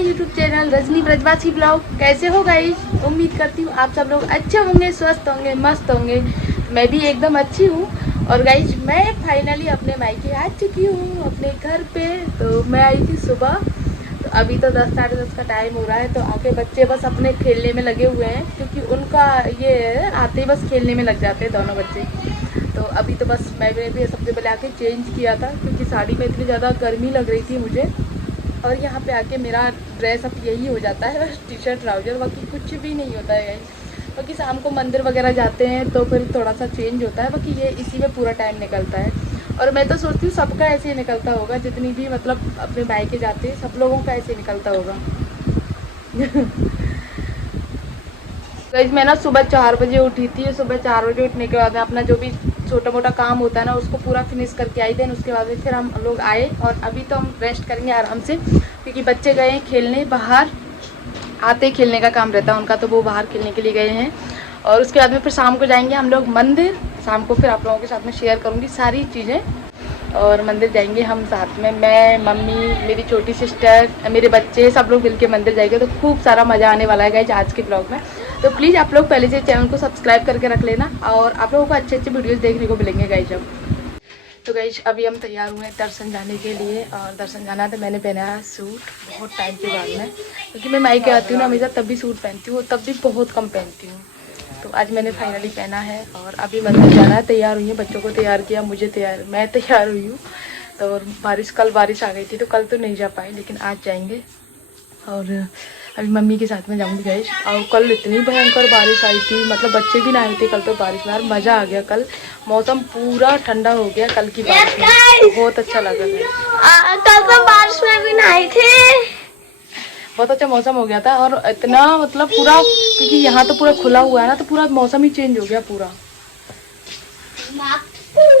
My YouTube channel Rajni Brajwasi blog. कैसे हो guys? उम्मीद करती हूँ आप सब लोग अच्छे होंगे, स्वस्थ होंगे, मस्त होंगे। मैं भी एकदम अच्छी हूँ। और गाइस मैं फाइनली अपने मायके आ चुकी हूँ, अपने घर पे। तो मैं आई थी सुबह, तो अभी तो 10 साढ़े 10 का टाइम हो रहा है। तो आके बच्चे बस अपने खेलने में लगे हुए हैं, क्योंकि उनका ये आते ही बस खेलने में लग जाते हैं दोनों बच्चे। तो अभी तो बस मैंने भी सबसे पहले आके चेंज किया था, क्योंकि साड़ी में इतनी ज़्यादा गर्मी लग रही थी मुझे। और यहाँ पे आके मेरा ड्रेस अब यही हो जाता है, बस टी शर्ट ट्राउजर, बाकी कुछ भी नहीं होता है गाइस। बाकी शाम को मंदिर वगैरह जाते हैं तो फिर थोड़ा सा चेंज होता है, बाकी ये इसी में पूरा टाइम निकलता है। और मैं तो सोचती हूँ सबका ऐसे ही निकलता होगा, जितनी भी मतलब अपने मायके जाते हैं सब लोगों का ऐसे निकलता होगा। गाइस मैं ना सुबह 4 बजे उठी थी। सुबह 4 बजे उठने के बाद अपना जो भी छोटा मोटा काम होता है ना, उसको पूरा फिनिश करके आई। देन उसके बाद फिर हम लोग आए, और अभी तो हम रेस्ट करेंगे आराम से, क्योंकि बच्चे गए हैं खेलने बाहर। आते ही खेलने का काम रहता है उनका, तो वो बाहर खेलने के लिए गए हैं। और उसके बाद में फिर शाम को जाएंगे हम लोग मंदिर। शाम को फिर आप लोगों के साथ में शेयर करूँगी सारी चीज़ें। और मंदिर जाएंगे हम साथ में, मैं, मम्मी, मेरी छोटी सिस्टर, मेरे बच्चे, सब लोग मिलके मंदिर जाएंगे। तो खूब सारा मज़ा आने वाला है गाइस आज के ब्लॉग में। तो प्लीज़ आप लोग पहले से चैनल को सब्सक्राइब करके रख लेना, और आप लोगों को अच्छे अच्छे वीडियोस देखने को मिलेंगे गाइस जब। तो गाइस अभी हम तैयार हुए हैं दर्शन जाने के लिए, और दर्शन जाना है तो मैंने पहना है सूट बहुत टाइम के बाद में, क्योंकि मैं मायके आती हूँ ना हमेशा तब भी सूट पहनती हूँ, तब भी बहुत कम पहनती हूँ। तो आज मैंने फाइनली पहना है, और अभी मंदिर जाना है। तैयार हुई हूँ, बच्चों को तैयार किया, मैं तैयार हुई हूँ। तो कल बारिश आ गई थी, तो कल तो नहीं जा पाए, लेकिन आज जाएंगे। और अभी मम्मी के साथ में जाऊंगी गाइस। और कल इतनी भयंकर बारिश आई थी, मतलब बच्चे भी नहाए थे कल तो बारिश में। यार मज़ा आ गया, कल मौसम पूरा ठंडा हो गया कल की बारिश में, बहुत अच्छा लगा। कल तो बारिश में भी नहाए थे, बहुत अच्छा मौसम हो गया था। और इतना मतलब पूरा, क्योंकि यहाँ तो पूरा खुला हुआ है ना, तो पूरा मौसम ही चेंज हो गया पूरा।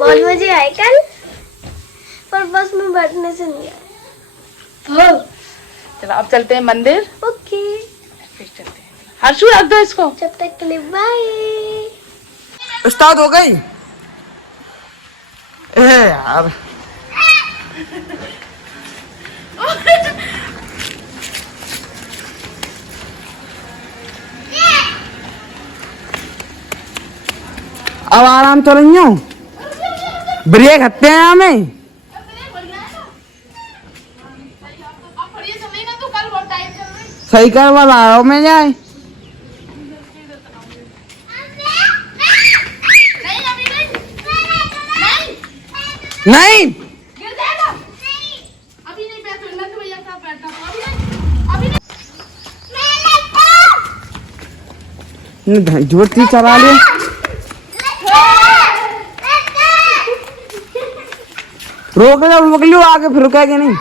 बहुत मजे आए कल, पर बस में बैठने से नहीं आया। चलो अब चलते हैं मंदिर। ओके फिर चलते हैं। हर्षू रख दो इसको। जब तक के लिए बाय। स्टार्ट हो गई यार। अब आराम तो नहीं हो, ब्रेक हत्ते हैं हमें। सही करवा रहा हूँ मैं जाए। नहीं जोरती चला ले। रोक लो आगे, फिर रुकेगा नहीं।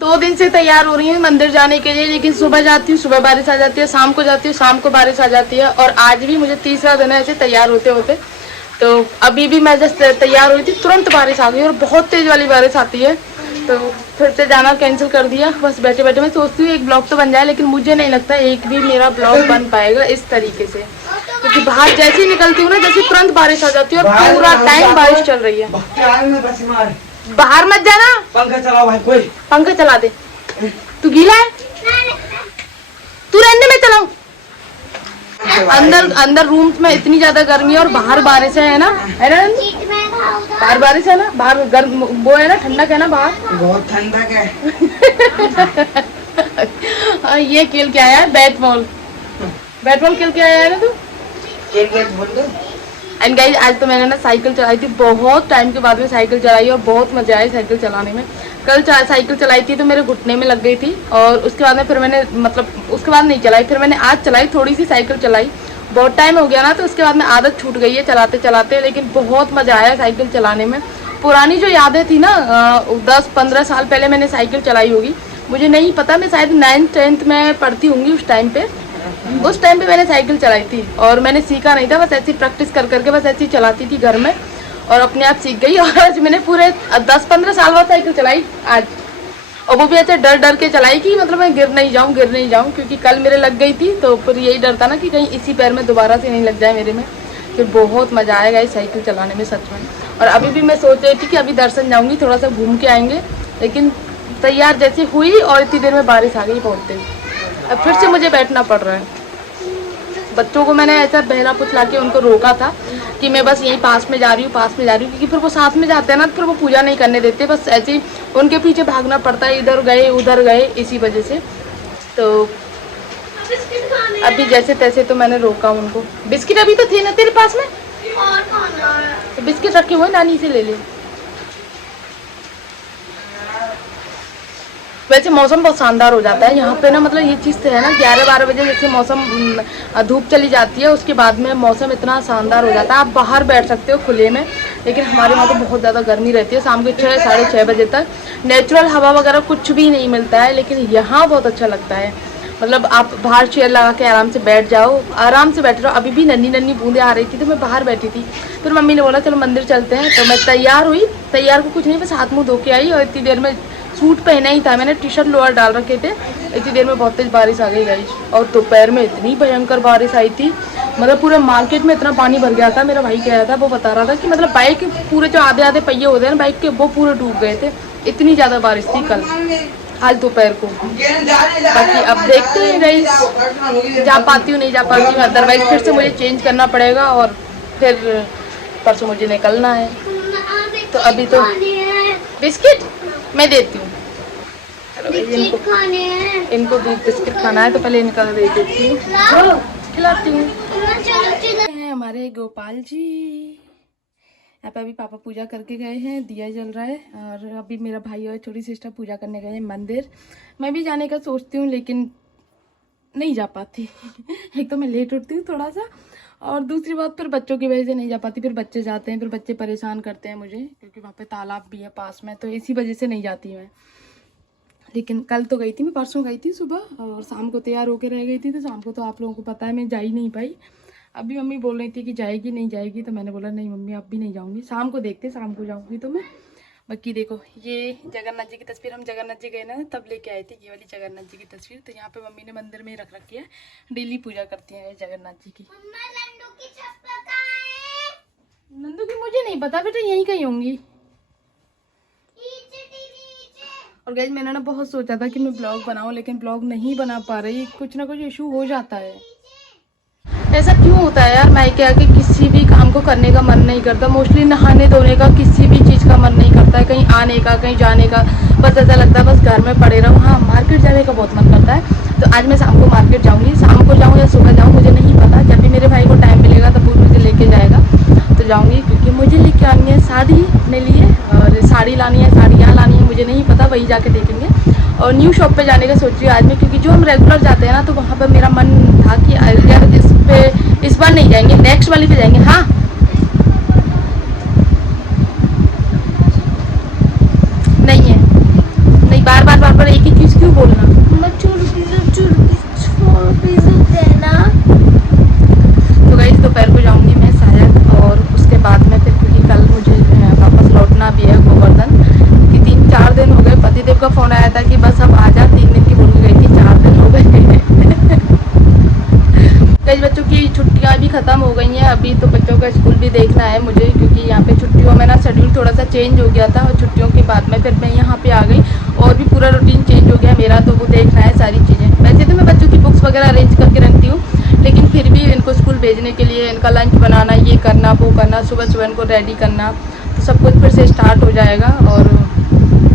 दो दिन से तैयार हो रही हूँ मंदिर जाने के लिए, लेकिन सुबह जाती हूँ, सुबह बारिश आ जाती है, शाम को जाती हूँ, शाम को बारिश आ जाती है। और आज भी मुझे तीसरा दिन है ऐसे तैयार होते होते। तो अभी भी मैं जस्ट तैयार हुई थी, तुरंत बारिश आ गई, और बहुत तेज वाली बारिश आती है। तो फिर से जाना कैंसिल कर दिया। बस बैठे बैठे मैं सोचती हूँ एक ब्लॉग तो बन जाए, लेकिन मुझे नहीं लगता एक भी मेरा ब्लॉग बन पाएगा इस तरीके से, क्योंकि बाहर जैसे ही निकलती हूँ ना, जैसे तुरंत बारिश आ जाती है, और पूरा टाइम बारिश चल रही है। बाहर मत जाना, पंखा चलाओ भाई, कोई पंखा चला दे। तू गीला है, तू रहने में चलाऊं। अंदर रूम में इतनी ज्यादा गर्मी है, और बाहर बारिश है ना, बाहर बारिश है ना, बाहर गर्म वो है ना, ठंडक है ना बाहर, बहुत ठंडक है। ये खेल के आया है बैट बॉल खेल के आया है ना तू। एंड गाइस आज तो मैंने ना साइकिल चलाई थी, बहुत टाइम के बाद में साइकिल चलाई, और बहुत मजा आया साइकिल चलाने में। कल साइकिल चलाई थी तो मेरे घुटने में लग गई थी, और उसके बाद में फिर मैंने उसके बाद नहीं चलाई, फिर मैंने आज चलाई, थोड़ी सी साइकिल चलाई। बहुत टाइम हो गया ना, तो उसके बाद में आदत छूट गई है चलाते चलाते, लेकिन बहुत मजा आया साइकिल चलाने में। पुरानी जो यादें थी ना, 10-15 साल पहले मैंने साइकिल चलाई होगी, मुझे नहीं पता, मैं शायद 9th-10th में पढ़ती होंगी उस टाइम पे मैंने साइकिल चलाई थी। और मैंने सीखा नहीं था, बस ऐसी प्रैक्टिस कर करके बस ऐसी चलाती थी घर में, और अपने आप सीख गई। और आज मैंने पूरे 10-15 साल बाद साइकिल चलाई आज, और वो भी ऐसे डर डर के चलाई कि मतलब मैं गिर नहीं जाऊँ, क्योंकि कल मेरे लग गई थी, तो फिर यही डर था ना कि कहीं इसी पैर में दोबारा से नहीं लग जाए मेरे में। फिर बहुत मज़ा आएगा इस साइकिल चलाने में सच में। और अभी भी मैं सोच रही थी कि अभी दर्शन जाऊँगी, थोड़ा सा घूम के आएंगे, लेकिन तैयार जैसी हुई और इतनी देर में बारिश आ गई पहुँचते ही। अब फिर से मुझे बैठना पड़ रहा है। बच्चों को मैंने ऐसा बहला पुचला के उनको रोका था कि मैं बस यहीं पास में जा रही हूँ, पास में जा रही हूँ, क्योंकि फिर वो साथ में जाते हैं ना, तो फिर वो पूजा नहीं करने देते, बस ऐसे ही उनके पीछे भागना पड़ता है, इधर गए उधर गए, इसी वजह से। तो अभी जैसे तैसे तो मैंने रोका उनको। बिस्किट अभी तो थे ना तेरे पास में, और खाना है। तो बिस्किट रखे हुए नानी से ले ले। वैसे मौसम बहुत शानदार हो जाता है यहाँ पे ना, मतलब ये चीज़ तो है ना, 11-12 बजे जैसे मौसम धूप चली जाती है, उसके बाद में मौसम इतना शानदार हो जाता है, आप बाहर बैठ सकते हो खुले में। लेकिन हमारे वहाँ तो बहुत ज़्यादा गर्मी रहती है, शाम के 6-6:30 बजे तक नेचुरल हवा वगैरह कुछ भी नहीं मिलता है, लेकिन यहाँ बहुत अच्छा लगता है। मतलब आप बाहर चेयर लगा के आराम से बैठ जाओ, आराम से बैठ रहो। अभी भी नन्ही नन्ही बूंदें आ रही थी तो मैं बाहर बैठी थी, फिर मम्मी ने बोला चलो मंदिर चलते हैं, तो मैं तैयार हुई। तैयार को कुछ नहीं, बस हाथ मुँह धो के आई, और इतनी देर में सूट पहना ही था मैंने, टी शर्ट लोअर डाल रखे थे, इतनी देर में बहुत तेज बारिश आ गई गाइस। और दोपहर में इतनी भयंकर बारिश आई थी, मतलब पूरे मार्केट में इतना पानी भर गया था। मेरा भाई कह रहा था, वो बता रहा था कि मतलब बाइक पूरे जो आधे आधे पहिए होते हैं ना बाइक के, वो पूरे डूब गए थे, इतनी ज़्यादा बारिश थी कल आज दोपहर को। बाकी अब देखते हैं गाइस, जा पाती हूँ नहीं जा पाती हूँ, अदरवाइज फिर से मुझे चेंज करना पड़ेगा और फिर परसों मुझे निकलना है। तो अभी तो बिस्किट मैं देती हूँ, इनको दूध बिस्किट खाना है तो पहले इनका दे देती हूँ, खिलाती हूँ। हमारे गोपाल जी यहाँ पे अभी पापा पूजा करके गए हैं, दिया जल रहा है, और अभी मेरा भाई और छोटी सिस्टर पूजा करने गए हैं मंदिर। मैं भी जाने का सोचती हूँ लेकिन नहीं जा पाती एक तो मैं लेट उठती हूँ थोड़ा सा, और दूसरी बात फिर बच्चों की वजह से नहीं जा पाती, फिर बच्चे जाते हैं, फिर बच्चे परेशान करते हैं मुझे, क्योंकि वहाँ पे तालाब भी है पास में, तो इसी वजह से नहीं जाती मैं। लेकिन कल तो गई थी मैं, परसों गई थी सुबह, और शाम को तैयार होकर रह गई थी, तो शाम को तो आप लोगों को पता है मैं जा ही नहीं पाई। अभी मम्मी बोल रही थी कि जाएगी नहीं जाएगी, तो मैंने बोला नहीं मम्मी अब भी नहीं जाऊँगी, शाम को देखते, शाम को जाऊँगी तो मैं। बाकी देखो ये जगन्नाथ जी की तस्वीर, हम जगन्नाथ जी गए ना तब लेके आए थे, ये वाली जगन्नाथ जी की तस्वीर, तो यहाँ पे मम्मी ने मंदिर में ही रख रखी है, डेली पूजा करती है जगन्नाथ जी की। नंदू की मुझे नहीं पता बेटा, यहीं कहीं होंगी। और गाइस मैंने ना बहुत सोचा था कि मैं ब्लॉग बनाऊं, लेकिन ब्लॉग नहीं बना पा रही, कुछ ना कुछ इशू हो जाता है। ऐसा क्यों होता है यार, मायके आके किसी भी काम को करने का मन नहीं करता, मोस्टली नहाने धोने का, किसी भी चीज़ का मन नहीं करता है, कहीं आने का कहीं जाने का, बस ऐसा लगता है बस घर में पड़े रहो। हाँ मार्केट जाने का बहुत मन करता है, तो आज मैं शाम को मार्केट जाऊँगी, शाम को जाऊँ या सुबह जाऊँ मुझे नहीं पता, जब भी मेरे भाई को टाइम मिलेगा तब वो मुझे लेके जाएगा तो जाऊँगी, क्योंकि मुझे लेके आनी है साड़ी अपने लिए, और साड़ी लानी है, साड़ियाँ लानी है, मुझे नहीं पता, वही जाके देखेंगे। और न्यू शॉप पे जाने का सोच रही हूँ आज मैं, क्योंकि जो हम रेगुलर जाते हैं ना, तो वहाँ पर मेरा मन था कि यार इस बार नहीं जाएंगे, नेक्स्ट वाली पे जाएंगे। हाँ नहीं है, नहीं बार बार एक ही चीज़ क्यों बोलना। तो गाइस दोपहर को जाऊंगी मैं शायद, और उसके बाद में फिर, क्योंकि कल मुझे वापस लौटना भी है गोवर्धन, कि 3-4 दिन हो गए, पतिदेव का फ़ोन आया था कि बस अब आ जा, 3 दिन की बोल के गई थी, 4 दिन हो गए कई बच्चों की छुट्टियां भी ख़त्म हो गई हैं, अभी तो बच्चों का स्कूल भी देखना है मुझे, क्योंकि यहाँ पे छुट्टियों में ना शेड्यूल थोड़ा सा चेंज हो गया था, और छुट्टियों के बाद में फिर मैं यहाँ पे आ गई और भी पूरा रूटीन चेंज हो गया मेरा, तो वो देखना है सारी चीज़ें। वैसे तो मैं बच्चों की बुक्स वगैरह अरेंज करके रखती हूँ, लेकिन फिर भी इनको स्कूल भेजने के लिए इनका लंच बनाना, ये करना वो करना, सुबह सुबह इनको रेडी करना, तो सब कुछ फिर से स्टार्ट हो जाएगा, और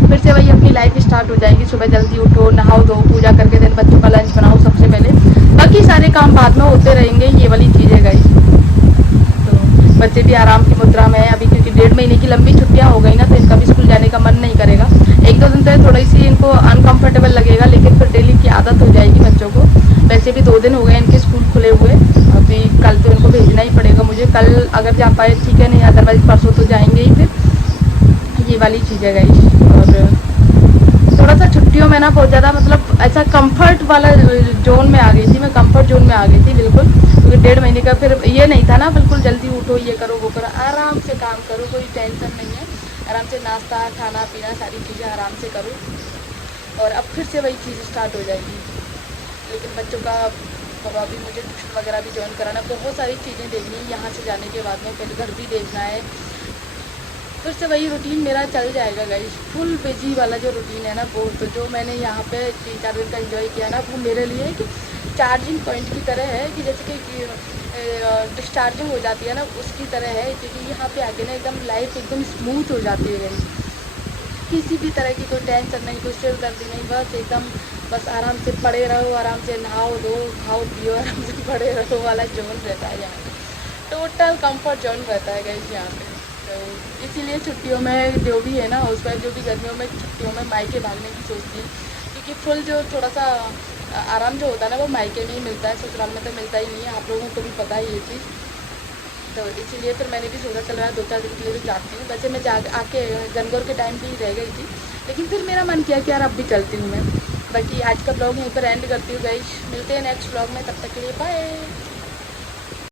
फिर से वही अपनी लाइफ स्टार्ट हो जाएगी। सुबह जल्दी उठो, नहाओ धो, पूजा करके दिन बच्चों का लंच बनाओ सबसे पहले, बाकी सारे काम बाद में होते रहेंगे, ये वाली चीज़ें गाइस। तो बच्चे भी आराम की मुद्रा में है अभी, क्योंकि 1.5 महीने की लंबी छुट्टियां हो गई ना, तो इनका भी स्कूल जाने का मन नहीं करेगा। 1-2 दिन तो थोड़ी सी इनको अनकंफर्टेबल लगेगा, लेकिन फिर डेली की आदत हो जाएगी बच्चों को। वैसे भी 2 दिन हो गए इनके स्कूल खुले हुए, अभी कल तो इनको भेजना ही पड़ेगा मुझे, कल अगर जा पाए ठीक है, नहीं अदरवाइज परसों तो जाएंगे ही फिर, ये वाली चीज़ है गाइस। और थोड़ा सा छुट्टियों में ना बहुत ज़्यादा मतलब ऐसा कंफर्ट वाला जोन में आ गई थी मैं, कंफर्ट जोन में आ गई थी बिल्कुल, क्योंकि 1.5 महीने का फिर ये नहीं था ना बिल्कुल जल्दी उठो, ये करो वो करो, आराम से काम करो, कोई टेंशन नहीं है, आराम से नाश्ता खाना पीना सारी चीज़ें आराम से करो। और अब फिर से वही चीज़ स्टार्ट हो जाएगी, लेकिन बच्चों का और अभी मुझे ट्यूशन वगैरह भी ज्वाइन कराना, बहुत सारी चीज़ें देखनी है यहाँ से जाने के बाद में, पहले घर भी देखना है, फिर से वही रूटीन मेरा चल जाएगा गाइस। फुल बिजी वाला जो रूटीन है ना वो, तो जो मैंने यहाँ पे 3-4 दिन का एंजॉय किया ना, वो मेरे लिए कि चार्जिंग पॉइंट की तरह है, कि जैसे कि डिस्चार्जिंग हो जाती है ना, उसकी तरह है, क्योंकि यहाँ पे आके ना एकदम लाइफ एकदम स्मूथ हो जाती है गाइस। किसी भी तरह की कोई टेंशन नहीं, कोई सिर दर्द नहीं, बस एकदम बस आराम से पड़े रहो, आराम से नहाओ धो खाओ पियो, आराम से पड़े रहो वाला जोन रहता है यहाँ पे। टोटल कंफर्ट जोन रहता है गाइस यहाँ पे। तो इसीलिए छुट्टियों में जो भी है ना हाउसवाइफ, जो भी गर्मियों में छुट्टियों में मायके भागने की सोचती है, क्योंकि फुल जो थोड़ा सा आराम जो होता है ना वो मायके में ही मिलता है, ससुराल में तो मिलता ही नहीं है, आप लोगों को भी पता है ये चीज़। तो इसीलिए फिर मैंने भी सोचा चल रहा है 2-4 दिन के लिए तो जाती हूँ। वैसे मैं आके गनगौर के टाइम भी रह गई थी, लेकिन फिर मेरा मन किया कि यार अब भी चलती हूँ मैं। बाकी आज का ब्लॉग यहीं पर एंड करती हूँ गाइस, मिलते हैं नेक्स्ट ब्लॉग में, तब तक के लिए बाय।